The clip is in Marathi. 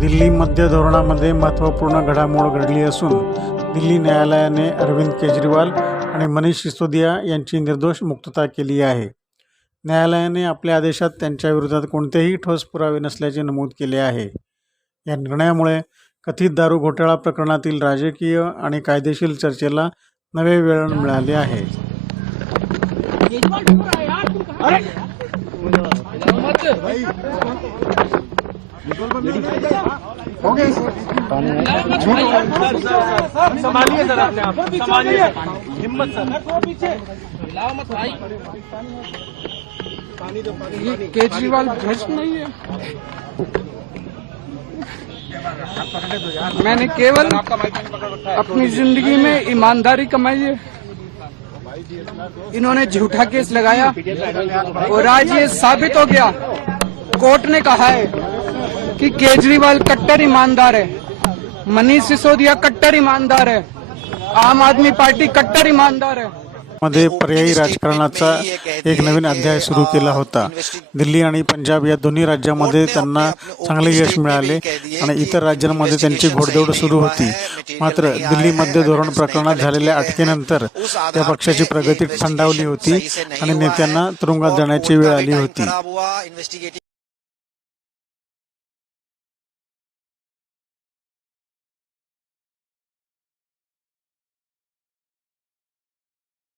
दिल्ली मध्य धोरणामध्ये महत्त्वपूर्ण घडामोड घडली असून दिल्ली न्यायालयाने अरविंद केजरीवाल आणि मनीष सिसोदिया यांची निर्दोष मुक्तता केली आहे। न्यायालयाने आपल्या आदेशात त्यांच्या विरोधात कोणतेही ठोस पुरावे नसल्याचे नमूद केले आहे। या निर्णयामुळे कथित दारू घोटाळा प्रकरणातील राजकीय आणि कायदेशीर चर्चेला नवे वळण मिळाले आहे। संभालिए सर, अपने आप संभालिए, हिम्मत सर, ये केजरीवाल भ्रष्ट नहीं है। मैंने केवल अपनी जिंदगी में ईमानदारी कमाई है। इन्होंने झूठा केस लगाया और आज ये साबित हो गया। कोर्ट ने कहा है कि केजरीवाल कट्टर ईमानदार है, मनीष सिसोदिया कट्टर ईमानदार है, आम आदमी पार्टी कट्टर ईमानदार है। मध्ये पर्यायी राजकारणाचा एक नवीन अध्याय सुरू केला होता। दिल्ली आणि पंजाब या दोन्ही राज्यांमध्ये त्यांना चांगले यश मिळाले आणि इतर राज्यांमध्ये त्यांची घोडदौड सुरू होती। मात्र दिल्ली मध्य धोरण प्रकरणात झालेल्या अटकेनंतर त्या पक्षाची प्रगती थंडावली होती आणि नेत्यांना तुरुंगात जाण्याची वेळ आली होती।